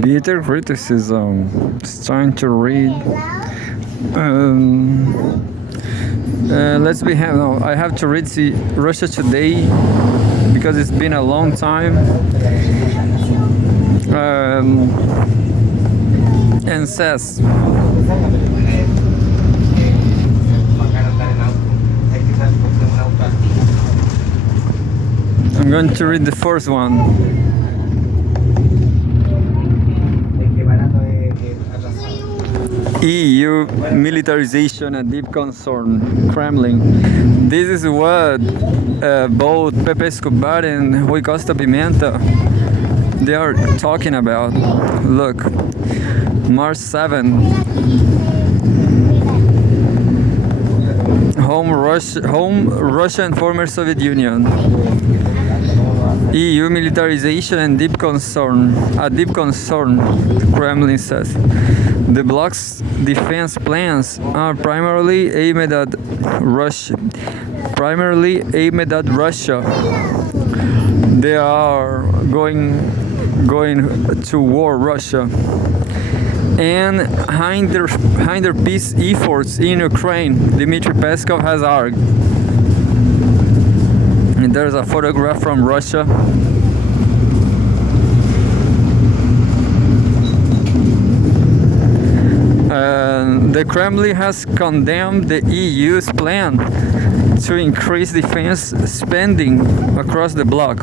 Bitter criticism. It's time to read. Um, let's be no, I have to read Russia Today because it's been a long time. And says I'm going to read the first one. EU militarization a deep concern. Kremlin. This is what both Pepe Escobar and Rui Costa Pimenta they are talking about. Look, March 7. Home Russia and former Soviet Union. EU militarization and deep concern. A deep concern, Kremlin says. The bloc's defense plans are primarily aimed at Russia. They are going to war Russia and hinder peace efforts in Ukraine, Dmitry Peskov has argued. And there's a photograph from Russia. The Kremlin has condemned the EU's plan to increase defense spending across the bloc,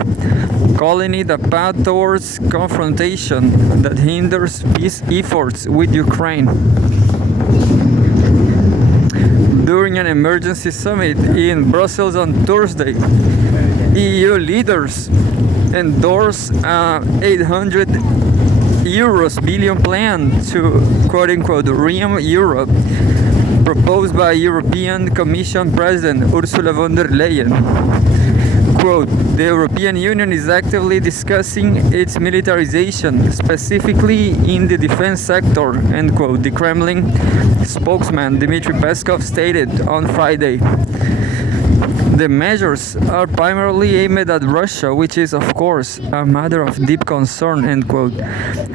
calling it a path towards confrontation that hinders peace efforts with Ukraine. During an emergency summit in Brussels on Thursday, EU leaders endorsed an 800 euros billion plan to quote-unquote rearm Europe, proposed by European Commission President Ursula von der Leyen. Quote, the European Union is actively discussing its militarization, specifically in the defense sector, end quote, the Kremlin spokesman Dmitry Peskov stated on Friday. The measures are primarily aimed at Russia, which is, of course, a matter of deep concern, end quote,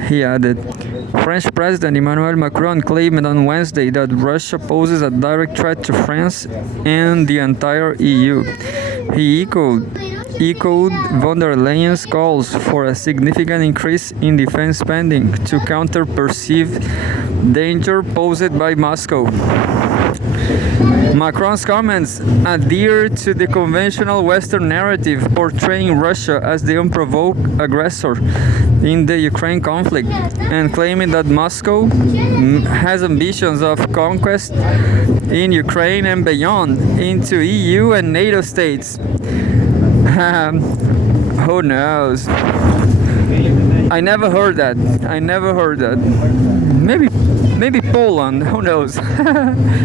he added. French President Emmanuel Macron claimed on Wednesday that Russia poses a direct threat to France and the entire EU. He echoed von der Leyen's calls for a significant increase in defense spending to counter perceived danger posed by Moscow. Macron's comments adhere to the conventional Western narrative portraying Russia as the unprovoked aggressor in the Ukraine conflict and claiming that Moscow has ambitions of conquest in Ukraine and beyond into EU and NATO states. Who knows? I never heard that. Maybe Poland, who knows?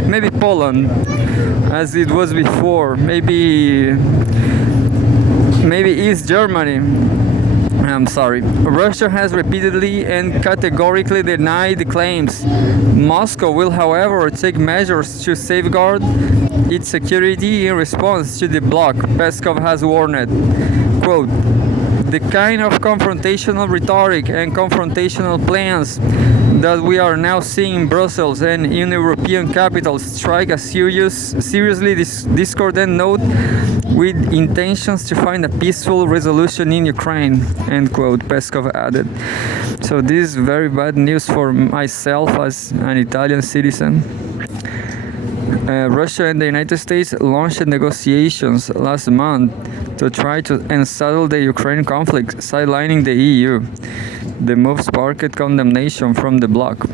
Maybe Poland, as it was before. Maybe East Germany. I'm sorry. Russia has repeatedly and categorically denied the claims. Moscow will, however, take measures to safeguard its security in response to the bloc, Peskov has warned. Quote, the kind of confrontational rhetoric and confrontational plans that we are now seeing in Brussels and in European capitals strike a seriously discordant note with intentions to find a peaceful resolution in Ukraine, end quote, Peskov added. So this is very bad news for myself as an Italian citizen. Russia and the United States launched negotiations last month to try to unsettle the Ukraine conflict, sidelining the EU. The move sparked condemnation from the bloc.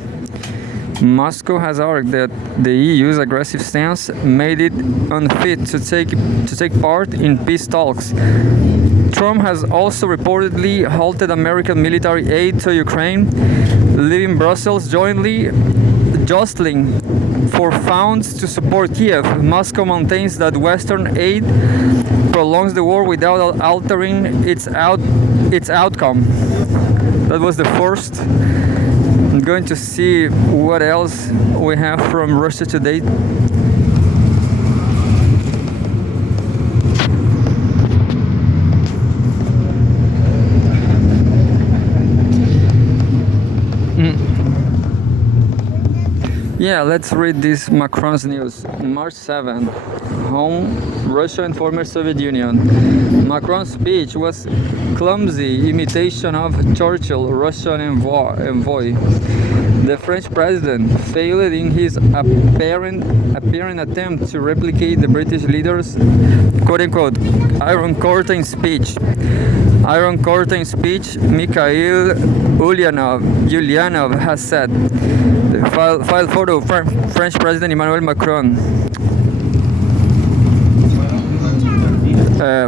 Moscow has argued that the EU's aggressive stance made it unfit to take part in peace talks. Trump has also reportedly halted American military aid to Ukraine, leaving Brussels jointly jostling for funds to support Kiev. Moscow maintains that Western aid prolongs the war without altering its outcome. That was the first. I'm going to see what else we have from Russia today. Yeah, let's read this Macron's news. March 7, home, Russia and former Soviet Union. Macron's speech was clumsy imitation of Churchill, Russian envoy. The French president failed in his apparent attempt to replicate the British leader's quote-unquote Iron Curtain speech. Iron Curtain speech, Mikhail Ulyanov has said. The file photo of French President Emmanuel Macron.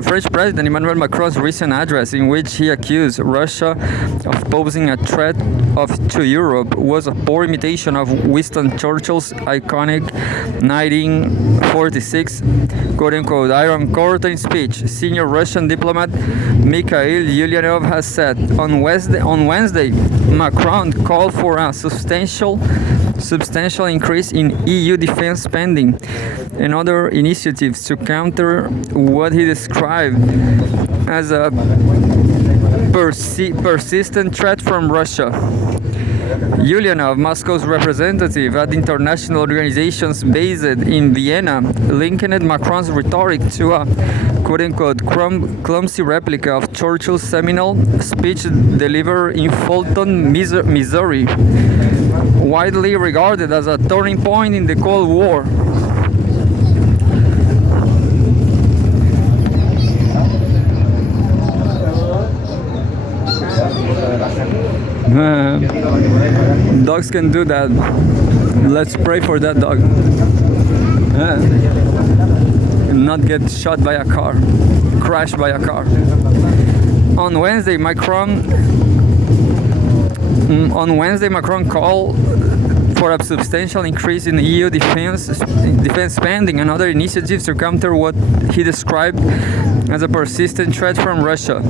French President Emmanuel Macron's recent address, in which he accused Russia of posing a threat to Europe, was a poor imitation of Winston Churchill's iconic 1946 quote-unquote Iron Curtain speech. Senior Russian diplomat Mikhail Ulyanov has said on Wednesday, Macron called for a substantial increase in EU defense spending and other initiatives to counter what he described as a persistent threat from Russia. Ulyanov, Moscow's representative at international organizations based in Vienna, likened Macron's rhetoric to a quote-unquote clumsy replica of Churchill's seminal speech delivered in Fulton, Missouri, widely regarded as a turning point in the Cold War. Dogs can do that. Let's pray for that dog. And not get shot by a car, crashed by a car. On Wednesday, Macron called for a substantial increase in EU defense spending and other initiatives to counter what he described as a persistent threat from Russia.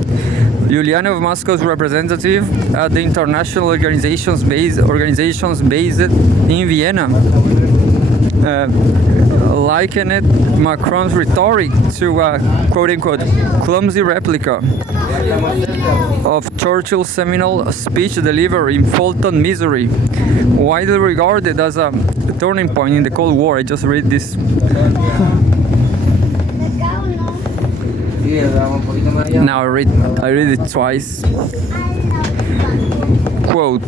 Ulyanov, Moscow's representative at the international organizations based in Vienna, likened Macron's rhetoric to a quote-unquote clumsy replica of Churchill's seminal speech delivered in Fulton, Missouri, widely regarded as a turning point in the Cold War. I just read this. Now I read it twice. Quote,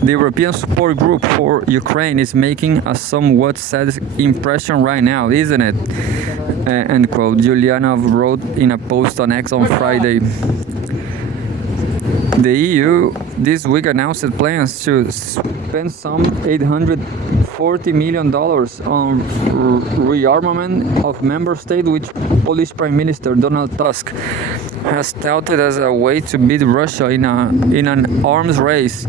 the European support group for Ukraine is making a somewhat sad impression right now, isn't it? End quote. Ulyanov wrote in a post on X on Friday. The EU this week announced plans to spend some $840 million on rearmament of member states, which Polish Prime Minister Donald Tusk has touted as a way to beat Russia in an arms race.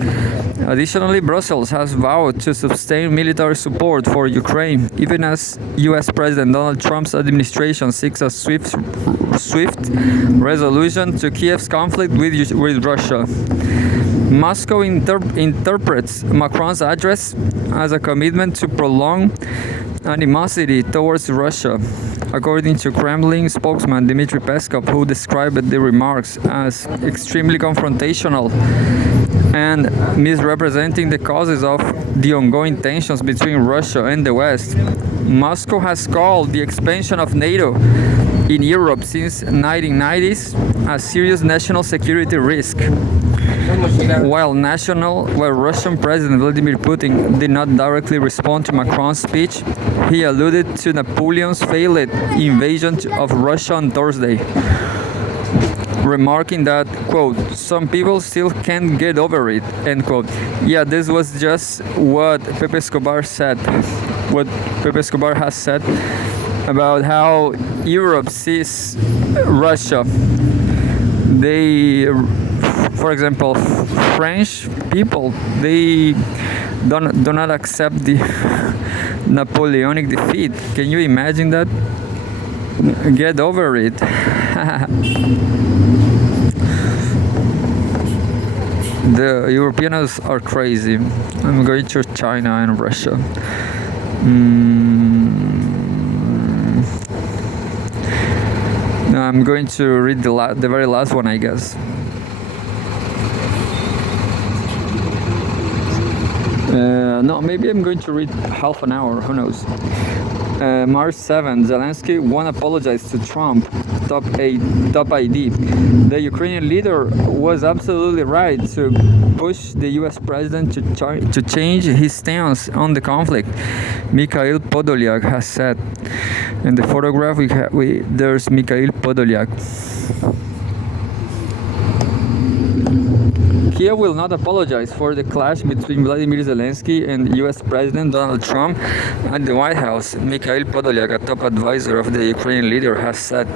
Additionally, Brussels has vowed to sustain military support for Ukraine, even as U.S. President Donald Trump's administration seeks a swift resolution to Kiev's conflict with Russia. Moscow interprets Macron's address as a commitment to prolong animosity towards Russia, according to Kremlin spokesman Dmitry Peskov, who described the remarks as extremely confrontational and misrepresenting the causes of the ongoing tensions between Russia and the West. Moscow has called the expansion of NATO in Europe since 1990s a serious national security risk. While Russian President Vladimir Putin did not directly respond to Macron's speech, he alluded to Napoleon's failed invasion of Russia on Thursday, remarking that, quote, some people still can't get over it, end quote. Yeah, this was just what Pepe Escobar said, what Pepe Escobar has said about how Europe sees Russia. They, for example, French people, they do not accept the Napoleonic defeat. Can you imagine that? Get over it. The Europeans are crazy. I'm going to China and Russia. I'm going to read the very last one, I guess. No, maybe I'm going to read half an hour, who knows. March 7, Zelensky won't apologize to Trump. Top ID. The Ukrainian leader was absolutely right to push the US president to change his stance on the conflict, Mikhail Podolyak has said. In the photograph, there's Mikhail Podolyak. Kiev will not apologize for the clash between Vladimir Zelensky and US President Donald Trump at the White House, Mikhail Podolyak, a top advisor of the Ukrainian leader, has said.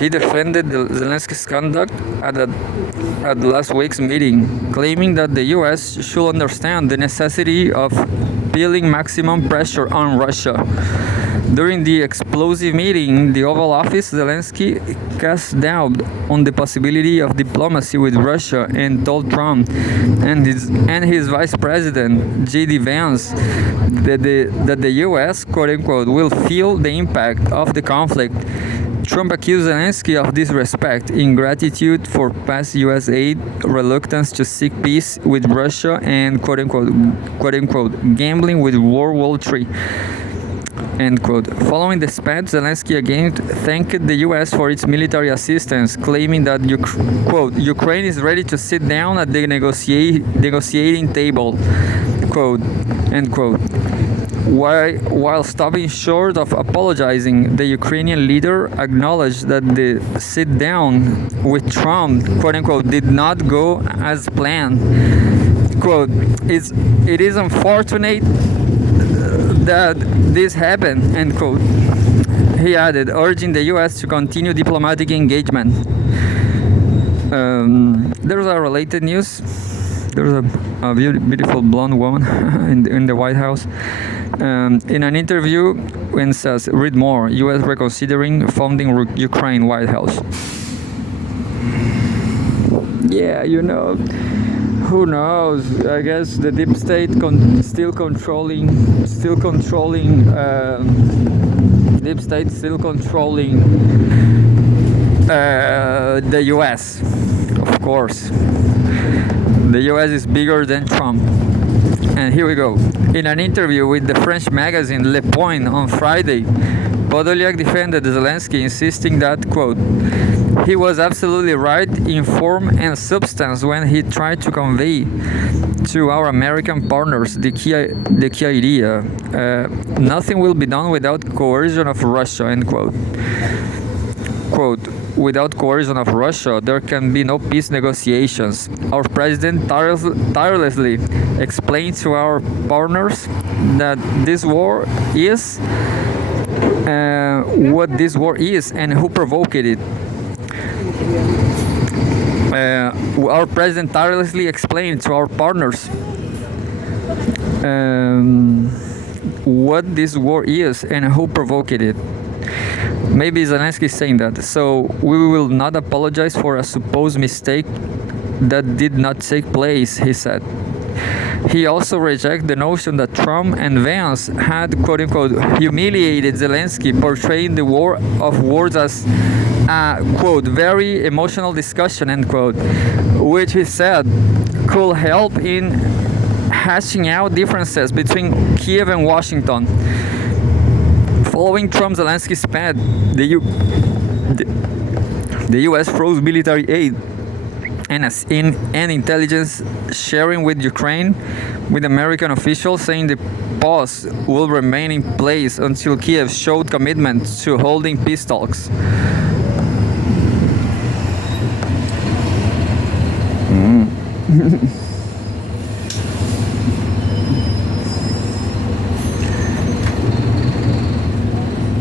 He defended Zelensky's conduct at last week's meeting, claiming that the US should understand the necessity of feeling maximum pressure on Russia. During the explosive meeting in the Oval Office, Zelensky cast doubt on the possibility of diplomacy with Russia and told Trump and his Vice President, J.D. Vance, that the U.S., quote-unquote, will feel the impact of the conflict. Trump accused Zelensky of disrespect, ingratitude for past U.S. aid, reluctance to seek peace with Russia, and quote-unquote, gambling with World War III. End quote. Following the spat, Zelensky again thanked the U.S. for its military assistance, claiming that quote, Ukraine is ready to sit down at the negotiating table, quote, end quote. While stopping short of apologizing, the Ukrainian leader acknowledged that the sit down with Trump, quote unquote, did not go as planned. Quote, it is unfortunate that this happened, end quote. He added, urging the U.S. to continue diplomatic engagement. There's a related news. There's a beautiful blonde woman in the White House. In an interview, when says, read more, U.S. reconsidering funding Ukraine White House. Yeah, you know. Who knows? I guess the deep state still controlling deep state still controlling the U.S. Of course, the U.S. is bigger than Trump. And here we go. In an interview with the French magazine Le Point on Friday, Podolyak defended Zelensky, insisting that, quote, he was absolutely right in form and substance when he tried to convey to our American partners the key idea. Nothing will be done without coercion of Russia, end quote. Quote, without coercion of Russia, there can be no peace negotiations. Our president tirelessly explained to our partners that this war is what this war is and who provoked it. Our president tirelessly explained to our partners what this war is and who provoked it. Maybe Zelensky is saying that. So we will not apologize for a supposed mistake that did not take place, he said. He also rejected the notion that Trump and Vance had, quote-unquote, humiliated Zelensky, portraying the war of words as a, quote, very emotional discussion, end quote, which he said could help in hashing out differences between Kiev and Washington. Following Trump-Zelensky spat, the U.S. froze military aid and intelligence sharing with Ukraine, with American officials saying the pause will remain in place until Kiev showed commitment to holding peace talks.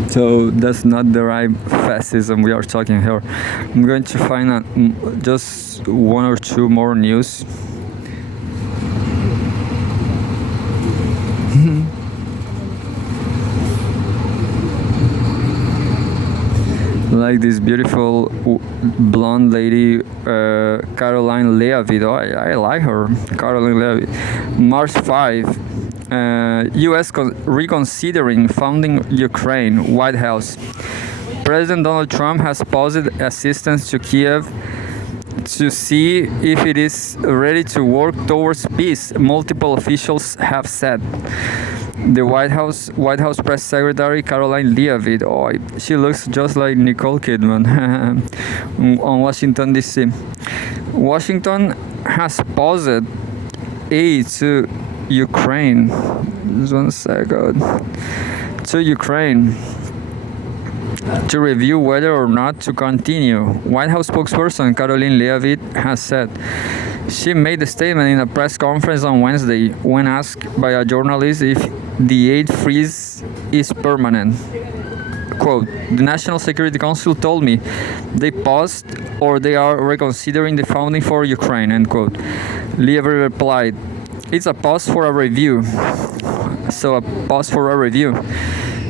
So that's not the right fascism we are talking here. I'm going to find just one or two more news. Like this beautiful blonde lady, Caroline Leavitt. Oh, I like her, Caroline Leavitt. March 5. U.S. reconsidering funding Ukraine, White House. President Donald Trump has paused assistance to Kiev to see if it is ready to work towards peace, multiple officials have said. The White House press secretary Caroline Leavitt, oh, she looks just like Nicole Kidman, on Washington D.C. Washington has paused aid to Ukraine. Just 1 second. To Ukraine to review whether or not to continue. White House spokesperson Caroline Leavitt has said. She made the statement in a press conference on Wednesday when asked by a journalist if the aid freeze is permanent. Quote, the National Security Council told me they paused or they are reconsidering the funding for Ukraine, end quote. Leavitt replied, it's a pause for a review. So a pause for a review.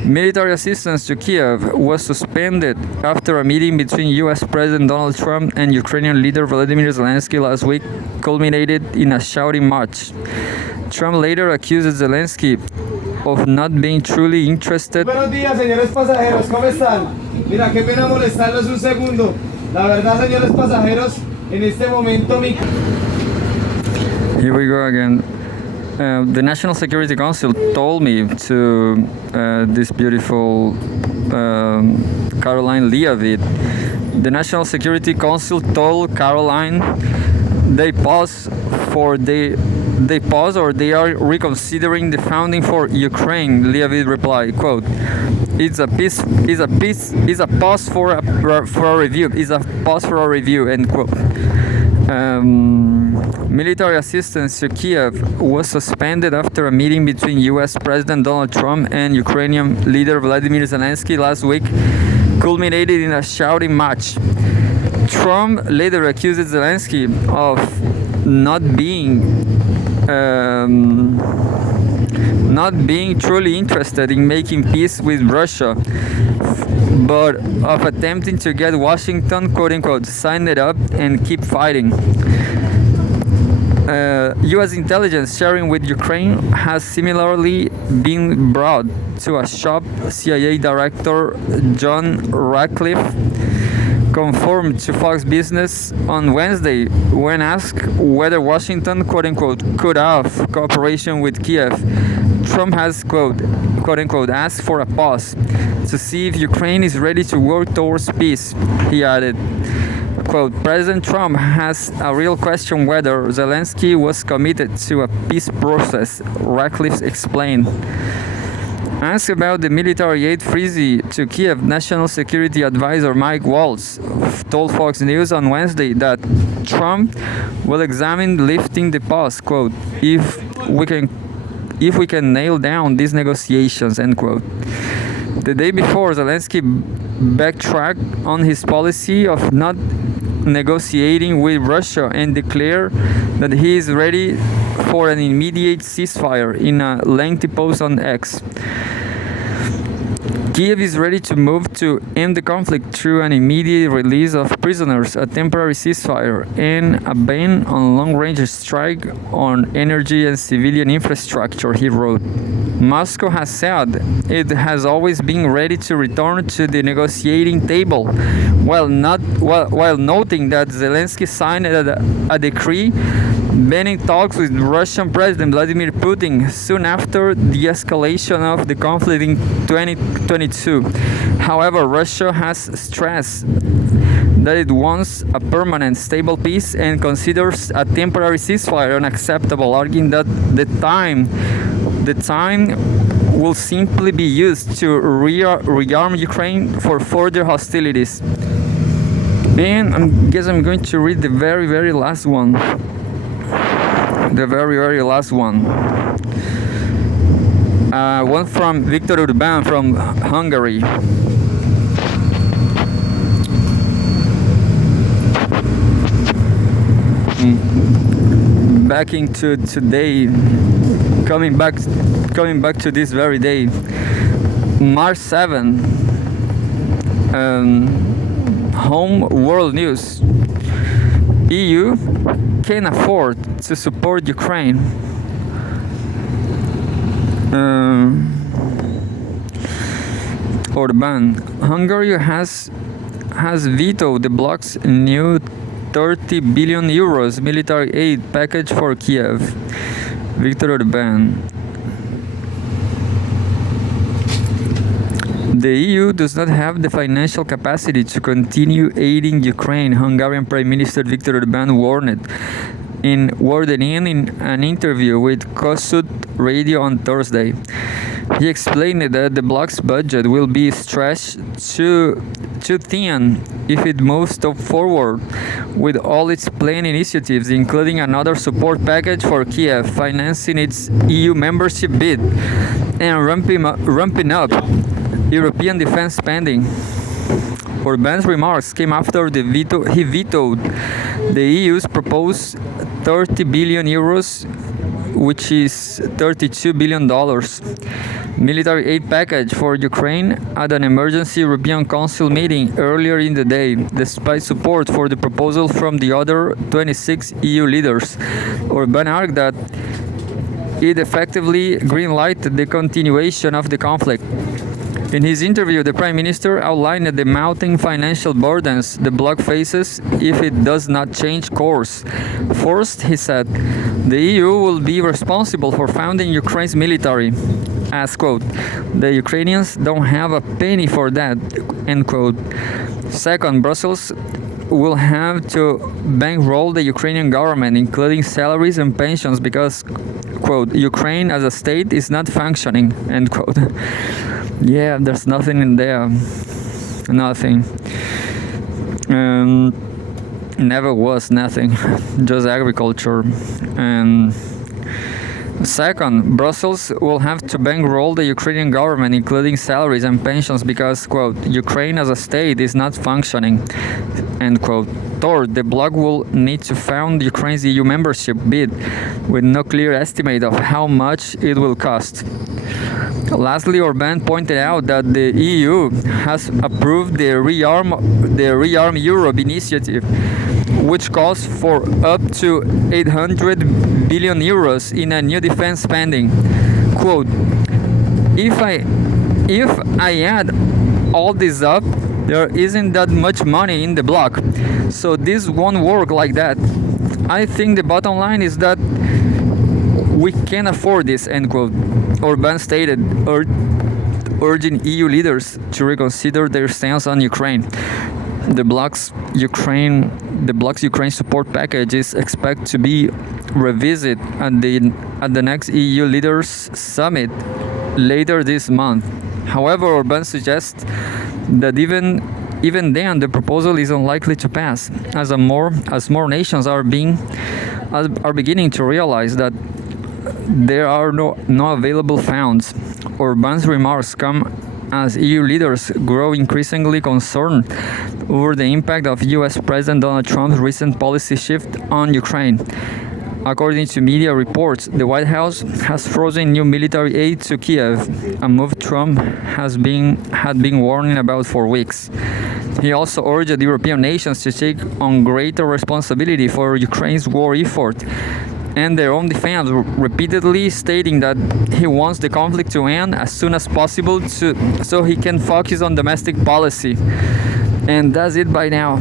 Military assistance to Kiev was suspended after a meeting between U.S. President Donald Trump and Ukrainian leader Volodymyr Zelensky last week culminated in a shouting match. Trump later accused Zelensky of not being truly interested. Buenos días, señores pasajeros, ¿cómo están? Mira, qué pena molestarlos un segundo. La verdad, señores pasajeros, en este momento mi... Here we go again. The National Security Council told me to this beautiful Caroline Leavitt. The National Security Council told Caroline they pause or they are reconsidering the funding for Ukraine. Leavitt replied, "Quote: It's a pause for a review. It's a pause for a review." End quote. Military assistance to Kiev was suspended after a meeting between U.S. President Donald Trump and Ukrainian leader Volodymyr Zelensky last week culminated in a shouting match. Trump later accused Zelensky of not being truly interested in making peace with Russia, but of attempting to get Washington, quote-unquote, sign it up and keep fighting. U.S. intelligence sharing with Ukraine has similarly been brought to a shock. CIA Director John Ratcliffe confirmed to Fox Business on Wednesday when asked whether Washington, quote-unquote, could have cooperation with Kiev. Trump has, quote-unquote, asked for a pause to see if Ukraine is ready to work towards peace. He added, quote, President Trump has a real question whether Zelensky was committed to a peace process, Ratcliffe explained. Asked about the military aid freeze to Kiev, National Security Advisor Mike Waltz told Fox News on Wednesday that Trump will examine lifting the pause, quote, if we can nail down these negotiations, end quote. The day before, Zelensky backtracked on his policy of not negotiating with Russia and declared that he is ready for an immediate ceasefire in a lengthy post on X. Kiev is ready to move to end the conflict through an immediate release of prisoners, a temporary ceasefire, and a ban on long-range strike on energy and civilian infrastructure, he wrote. Moscow has said it has always been ready to return to the negotiating table, while noting that Zelensky signed a decree banning talks with Russian President Vladimir Putin soon after the escalation of the conflict in 2022. However, Russia has stressed that it wants a permanent, stable peace and considers a temporary ceasefire unacceptable, arguing that the time will simply be used to rearm Ukraine for further hostilities. And I guess I'm going to read the very, very last one. The very, very last one. One from Viktor Urban from Hungary. Back into today, coming back to this very day, March 7. Home World News. EU can afford to support Ukraine. Orban. Hungary has vetoed the bloc's new 30 billion euros military aid package for Kiev. Viktor Orban. The EU does not have the financial capacity to continue aiding Ukraine, Hungarian Prime Minister Viktor Orban warned in an interview with Kossuth Radio on Thursday. He explained that the bloc's budget will be stretched too thin if it moves forward with all its planned initiatives, including another support package for Kiev, financing its EU membership bid, and ramping up European defense spending. Orban's remarks came after he vetoed the EU's proposed 30 billion euros, which is $32 billion, military aid package for Ukraine at an emergency European Council meeting earlier in the day, despite support for the proposal from the other 26 EU leaders. Orban argued that it effectively greenlighted the continuation of the conflict. In his interview, the Prime Minister outlined the mounting financial burdens the bloc faces if it does not change course. First, he said, the EU will be responsible for funding Ukraine's military, as, quote, the Ukrainians don't have a penny for that, end quote. Second, Brussels will have to bankroll the Ukrainian government, including salaries and pensions, because, quote, Ukraine as a state is not functioning, end quote. Yeah, there's nothing in there. Nothing. Never was nothing. Just agriculture. And second, Brussels will have to bankroll the Ukrainian government, including salaries and pensions, because, quote, Ukraine as a state is not functioning, end quote. Third, the bloc will need to fund Ukraine's EU membership bid with no clear estimate of how much it will cost. Lastly, Orban pointed out that the EU has approved the Rearm Europe initiative, which calls for up to 800 billion euros in a new defense spending. Quote, if I add all this up, there isn't that much money in the bloc, so this won't work like that. I think the bottom line is that we can afford this, end quote. Orban stated, urging EU leaders to reconsider their stance on Ukraine. The bloc's Ukraine support package is expected to be revisited at the next EU leaders summit later this month. However, Orban suggests that even then the proposal is unlikely to pass, as more nations are beginning to realize that there are no available funds. Orban's remarks come as EU leaders grow increasingly concerned over the impact of US President Donald Trump's recent policy shift on Ukraine. According to media reports, the White House has frozen new military aid to Kiev, a move Trump had been warning about for weeks. He also urged European nations to take on greater responsibility for Ukraine's war effort and their own defense, repeatedly stating that he wants the conflict to end as soon as possible so he can focus on domestic policy. And that's it by now.